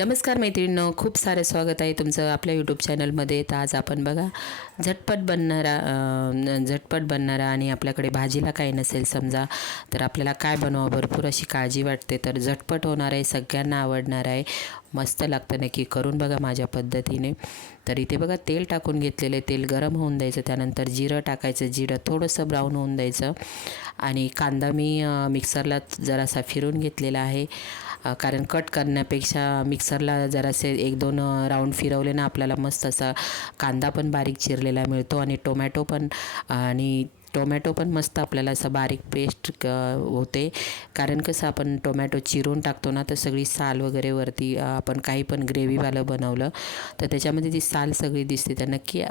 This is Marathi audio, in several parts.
नमस्कार मैत्रिणींनो खूप सारे स्वागत आहे तुमचं आपल्या यूट्यूब चॅनलमध्ये तर आज आपण बघा झटपट बनणारा झटपट बनणारा आणि आपल्याकडे भाजीला काही नसेल समजा तर आपल्याला काय बनवावं भरपूर अशी काळजी वाटते. तर झटपट होणार आहे सगळ्यांना आवडणार आहे. मस्त लागतं नक्की करून बघा माझ्या पद्धतीने. तर इथे बघा तेल टाकून घेतलेले तेल गरम होऊन द्यायचं. त्यानंतर जिरं टाकायचं. जिरं थोडंसं ब्राऊन होऊन द्यायचं. आणि कांदा मी मिक्सरला जरासा फिरून घेतलेला आहे. कारण कट करण्यापेक्षा मिक्सरला जरासे एक दोन राऊंड फिरवले ना आपल्याला मस्त असा कांदा पण बारीक चिरलेला मिळतो आणि टोमॅटो पण आणि टोमॅटो पण मस्त आपल्याला असं बारीक पेस्ट क होते. कारण कसं आपण टोमॅटो चिरून टाकतो ना तर सगळी साल वगैरे वरती आपण काही पण ग्रेव्हीवालं बनवलं तर त्याच्यामध्ये ती साल सगळी दिसते. तर नक्की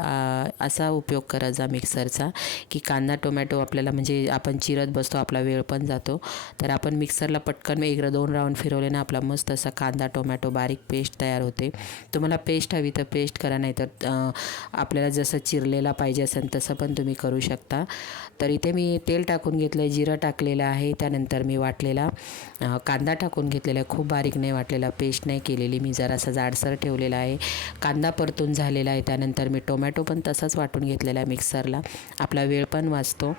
असा उपयोग करायचा मिक्सरचा की कांदा टोमॅटो आपल्याला म्हणजे आपण चिरत बसतो आपला वेळ पण जातो. तर आपण मिक्सरला पटकन एक दोन राऊंड फिरवले ना आपला मस्त असा कांदा टोमॅटो बारीक पेस्ट तयार होते. तुम्हाला पेस्ट हवी तर पेस्ट करा नाही तर आपल्याला जसं चिरलेला पाहिजे असेल तसं पण तुम्ही करू शकता. तर इथे मी तेल टाकून घेतलं आहे जिरं टाकलेलं आहे त्यानंतर मी वाटलेला कांदा टाकून घेतलेला आहे. खूप बारीक नाही वाटलेला पेस्ट नाही केलेली मी जरासा जाडसर ठेवलेला आहे. कांदा परतून झालेला आहे त्यानंतर मी टोमॅटो पण तसाच वाटून घेतलेला आहे मिक्सरला. आपला वेळ पण वाचतो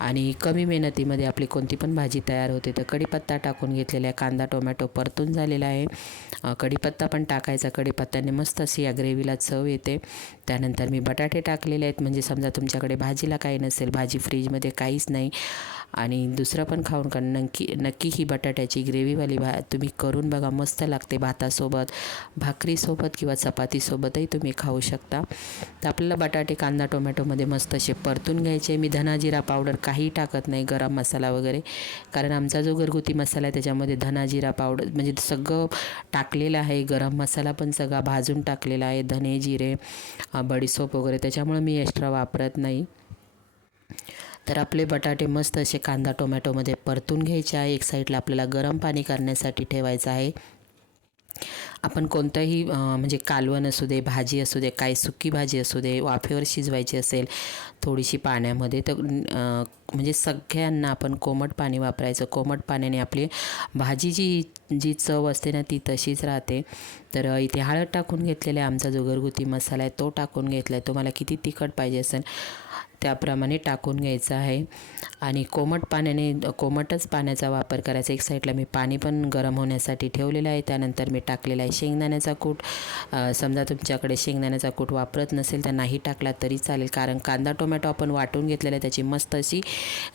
आणि कमी मेहनतीमध्ये आपली कोणती पण भाजी तयार होते तर कढीपत्ता टाकून घेतलेला आहे. कांदा टोमॅटो परतून झालेला आहे. कढीपत्ता पण टाकायचा कढीपत्त्याने मस्त अशी या ग्रेव्हीला चव येते. त्यानंतर मी बटाटे टाकलेले आहेत म्हणजे समजा तुमच्याकडे भाजीला काही नसेल भाजी फ्रीजमध्ये काहीच नाही. आणि दुसरं पण खाऊन का नक्की नक्की ही बटाट्याची ग्रेव्हीवाली भा तुम्ही करून बघा मस्त लागते भातासोबत. भाकरीसोबत किंवा चपातीसोबतही तुम्ही खाऊ शकता. तर आपल्याला बटाटे कांदा टोमॅटोमध्ये मस्त असे परतून घ्यायचे. मी धना जिरा पावडर काही टाकत नाही गरम मसाला वगैरे. कारण आमचा जो घरगुती मसाला आहे त्याच्यामध्ये धना जिरा पावडर म्हणजे सगळं टाकलेलं आहे. गरम मसाला पण सगळा भाजून टाकलेला आहे. धने जिरे बडीसोप वगैरे त्याच्यामुळे मी एक्स्ट्रा वापरत नाही. तर आपले बटाटे मस्त असे कांदा टोमॅटोमध्ये परतून घ्यायचे आहे. एक साईडला आपल्याला गरम पाणी करण्यासाठी ठेवायचं आहे. आपण कोणतंही म्हणजे कालवण असू दे भाजी असू दे काही सुकी भाजी असू दे वाफेवर शिजवायची असेल थोडीशी पाण्यामध्ये तर म्हणजे सगळ्यांना आपण कोमट पाणी वापरायचं. कोमट पाण्याने आपली भाजी जी जी चव असते ना ती तशीच राहते. तर इथे हळद टाकून घेतलेला आहे आमचा जो घरगुती मसाला आहे तो टाकून घेतला आहे तुम्हाला किती तिखट पाहिजे असेल त्याप्रमाणे टाकून घ्यायचं आहे. आणि कोमट पाण्याने कोमटच पाण्याचा वापर करायचा. एक साईडला मी पाणी पण गरम होण्यासाठी ठेवलेलं आहे. त्यानंतर मी टाकलेला आहे शेंगदाण्याचा कूट. समजा तुमच्याकडे शेंगदाण्याचा कूट वापरत नसेल तर नाही टाकला तरी चालेल. कारण कांदा टोमॅटो आपण वाटून घेतलेला आहे त्याची मस्त अशी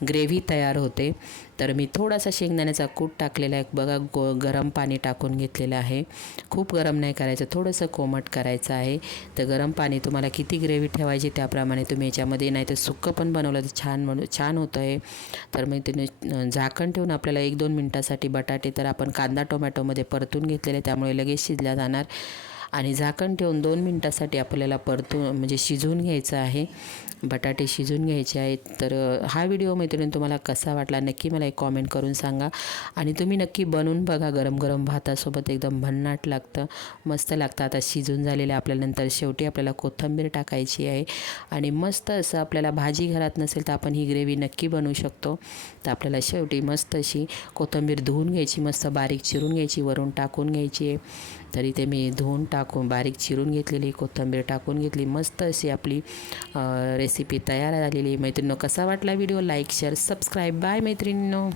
ग्रेव्ही तयार होते. तर मी थोडासा शेंगदाण्याचा कूट टाकलेला आहे. बघा गो गरम पाणी टाकून घेतलेलं आहे. खूप गरम नाही करायचं थोडंसं कोमट करायचं आहे. तर गरम पाणी तुम्हाला किती ग्रेव्ही ठेवायची त्याप्रमाणे तुम्ही याच्यामध्ये नाही तर सुक्कं पण बनवलं तर छान म्हणून छान होतं आहे तर मग तिने झाकण ठेवून आपल्याला एक दोन मिनटासाठी बटाटे तर आपण कांदा टोमॅटोमध्ये परतून घेतलेले त्यामुळे लगेच शिजल्या जाणार. आणि झाकण ठेवून दोन मिनटासाठी आपल्याला परतून म्हणजे शिजवून घ्यायचं आहे. बटाटे शिजून घ्यायचे आहेत. तर हा व्हिडिओ मैत्रिणी तुम्हाला कसा वाटला नक्की मला एक कॉमेंट करून सांगा. आणि तुम्ही नक्की बनवून बघा. गरम गरम भातासोबत एकदम भन्नाट लागतं. मस्त लागतं. आता शिजून झालेलं आपल्यानंतर शेवटी आपल्याला कोथिंबीर टाकायची आहे. आणि मस्त असं आपल्याला भाजी घरात नसेल तर आपण ही ग्रेव्ही नक्की बनवू शकतो. तर आपल्याला शेवटी मस्त अशी कोथिंबीर धुवून घ्यायची. मस्त बारीक चिरून घ्यायची. वरून टाकून घ्यायची आहे. तरी ते मी धुवून टाक टाकून बारीक चिरून घेतलेली कोथिंबीर टाकून घेतली मस्त अशी आपली रेसिपी तयार झालेली. मैत्रिणींनो कसा वाटला video like share subscribe bye मैत्रिणींनो.